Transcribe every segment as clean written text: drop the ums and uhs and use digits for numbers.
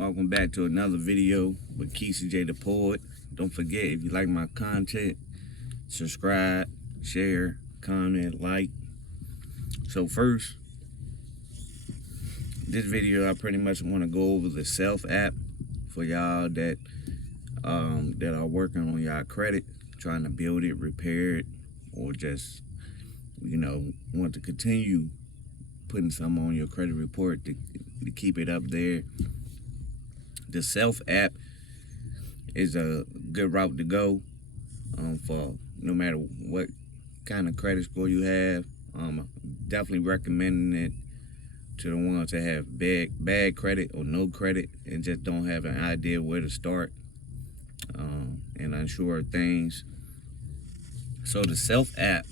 Welcome back to another video with Keisha J the Poet. Don't forget, if you like my content, subscribe, share, comment, like. So first, this video I pretty much want to go over the Self app for y'all that are working on y'all credit, trying to build it, repair it, or just want to continue putting some on your credit report to keep it up there. The Self app is a good route to go for no matter what kind of credit score you have. Definitely recommending it to the ones that have bad credit or no credit and just don't have an idea where to start and unsure of things. So the Self app,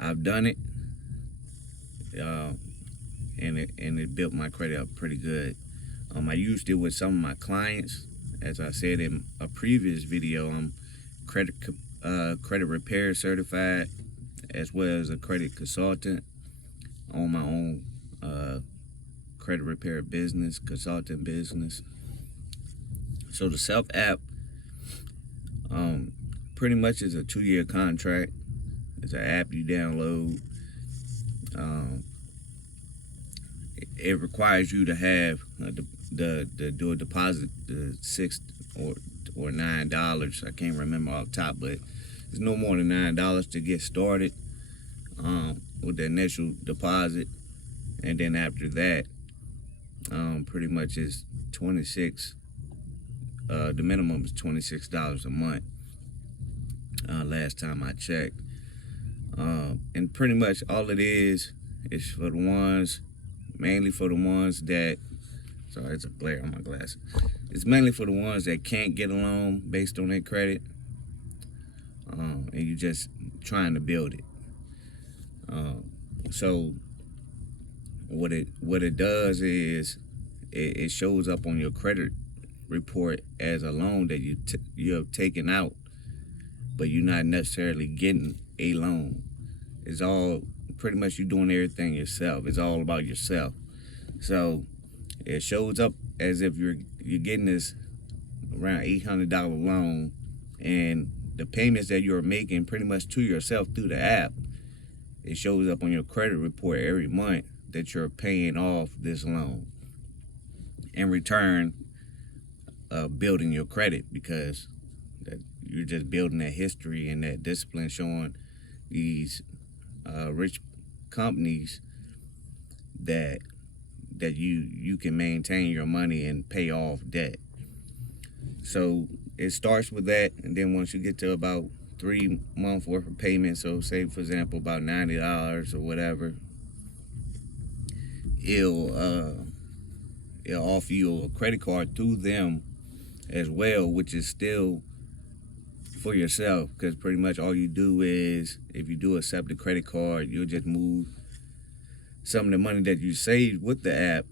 I've done it, and it built my credit up pretty good. I used it with some of my clients. As I said in a previous video, I'm credit repair certified, as well as a credit consultant. On my own credit repair business, consulting business. So the Self app pretty much is a 2-year contract. It's an app you download. It requires you to have do a deposit, the $6 or $9. I can't remember off the top, but it's no more than $9 to get started with the initial deposit, and then after that, pretty much is $26. The minimum is $26 a month. Last time I checked, and pretty much all it is for the ones, mainly for the ones that. Sorry, it's a glare on my glasses. It's mainly for the ones that can't get a loan based on their credit, and you're just trying to build it. So what it does is it shows up on your credit report as a loan that you have taken out, but you're not necessarily getting a loan. It's all pretty much you doing everything yourself. It's all about yourself. So it shows up as if you're getting this around $800 loan, and the payments that you're making pretty much to yourself through the app, it shows up on your credit report every month that you're paying off this loan. In return, building your credit, because you're just building that history and that discipline, showing these rich companies that you can maintain your money and pay off debt. So it starts with that, and then once you get to about 3 months worth of payment, so say for example about $90 or whatever, it'll offer you a credit card through them as well, which is still for yourself, because pretty much all you do is, if you do accept the credit card, you'll just move some of the money that you saved with the app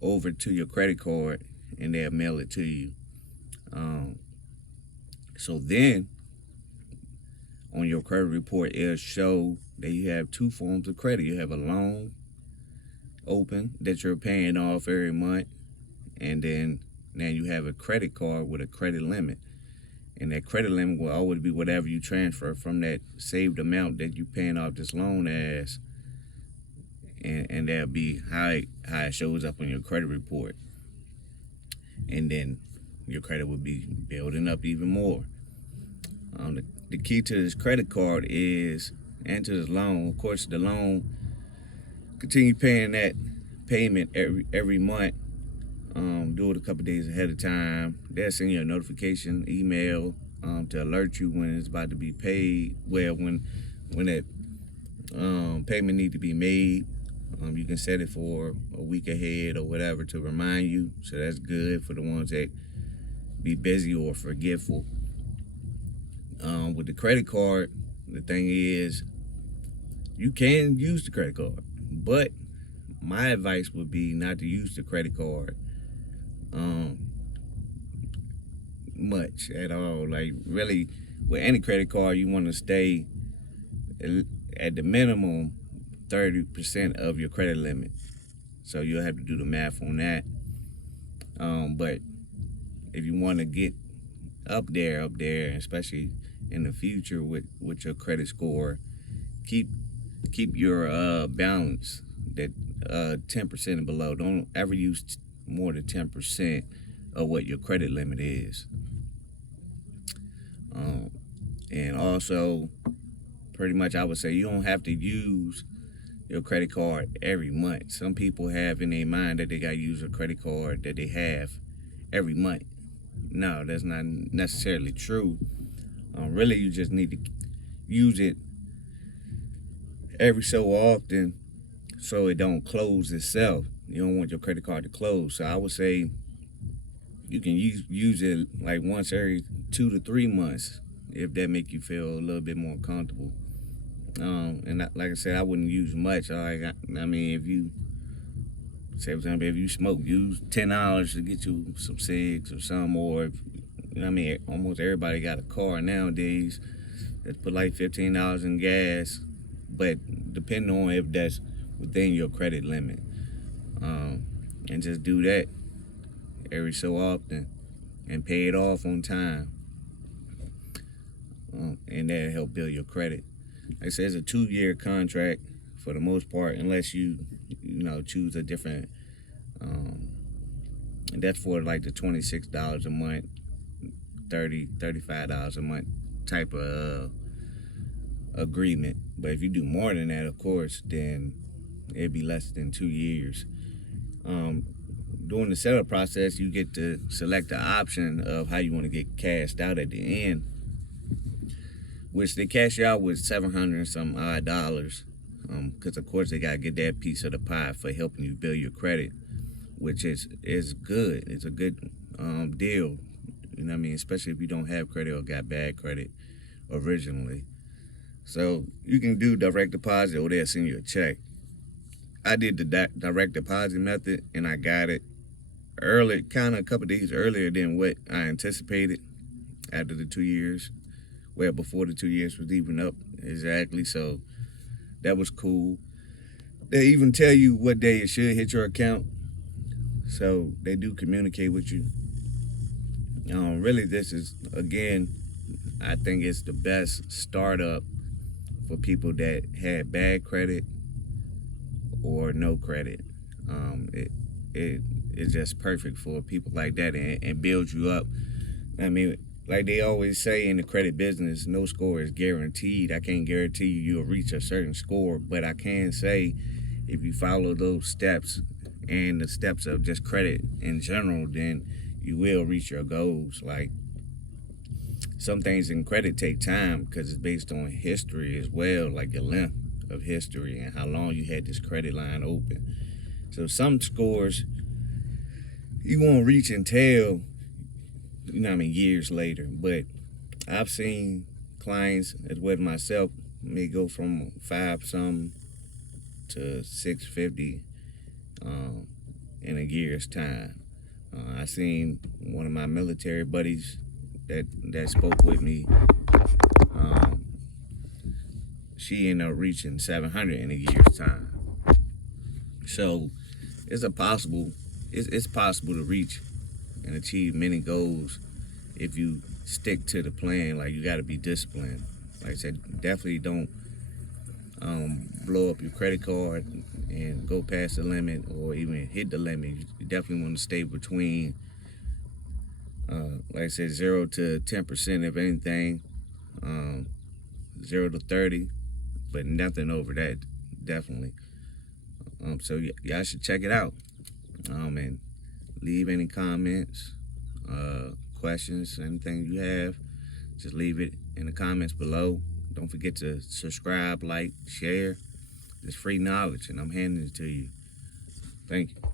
over to your credit card, and they'll mail it to you. So then on your credit report, it'll show that you have 2 forms of credit. You have a loan open that you're paying off every month, and then now you have a credit card with a credit limit. And that credit limit will always be whatever you transfer from that saved amount that you're paying off this loan as, and that'll be how it shows up on your credit report. And then your credit will be building up even more. The key to this credit card is, and to this loan, of course, the loan, continue paying that payment every month. Do it a couple days ahead of time. They'll send you a notification email to alert you when it's about to be paid. Well, when that payment need to be made. You can set it for a week ahead or whatever to remind you. So that's good for the ones that be busy or forgetful. With the credit card, the thing is, you can use the credit card, but my advice would be not to use the credit card much at all. Like, really, with any credit card, you want to stay at the minimum 30% of your credit limit. So you'll have to do the math on that. But if you want to get up there, especially in the future with your credit score, keep your balance that 10% and below. Don't ever use more than 10% of what your credit limit is. And also, pretty much, I would say you don't have to use your credit card every month. Some people have in their mind that they got to use a credit card that they have every month. No, that's not necessarily true. Really, you just need to use it every so often so it don't close itself. You don't want your credit card to close. So I would say you can use it like once every 2 to 3 months if that make you feel a little bit more comfortable. And like I said, I wouldn't use much. I mean, if you say, for example, if you smoke, use $10 to get you some cigs or something. Or I mean, almost everybody got a car nowadays. Let's put like $15 in gas, but depending on if that's within your credit limit, and just do that every so often and pay it off on time, and that'll help build your credit. Like I said, it's a 2-year contract for the most part, unless you choose a different, and that's for like the $26 a month, $35 a month type of agreement. But if you do more than that, of course, then it'd be less than 2 years. During the setup process, you get to select the option of how you want to get cashed out at the end, which they cash you out with $700 and some odd dollars, because of course they gotta get that piece of the pie for helping you build your credit, which is good. It's a good deal. You know what I mean? Especially if you don't have credit or got bad credit originally. So you can do direct deposit or they'll send you a check. I did the direct deposit method and I got it early, kind of a couple days earlier than what I anticipated after the 2 years. Well, before the 2 years was even up, exactly. So that was cool. They even tell you what day it should hit your account. So they do communicate with you. Really, this is, again, I think it's the best startup for people that had bad credit or no credit. It's just perfect for people like that and builds you up. I mean, like they always say in the credit business, no score is guaranteed. I can't guarantee you'll reach a certain score, but I can say if you follow those steps and the steps of just credit in general, then you will reach your goals. Like some things in credit take time because it's based on history as well, like the length of history and how long you had this credit line open. So some scores you won't reach until, years later. But I've seen clients as well as myself may go from 5-something to 650 in a year's time. I seen one of my military buddies that spoke with me. She ended up reaching 700 in a year's time. So it's possible to reach and achieve many goals if you stick to the plan. Like, you got to be disciplined. Like I said, definitely don't blow up your credit card and go past the limit or even hit the limit. You definitely want to stay between, like I said, 0 to 10% if anything, 0 to 30, but nothing over that, definitely. So y'all should check it out. And leave any comments, questions, anything you have, just leave it in the comments below. Don't forget to subscribe, like, share. It's free knowledge, and I'm handing it to you. Thank you.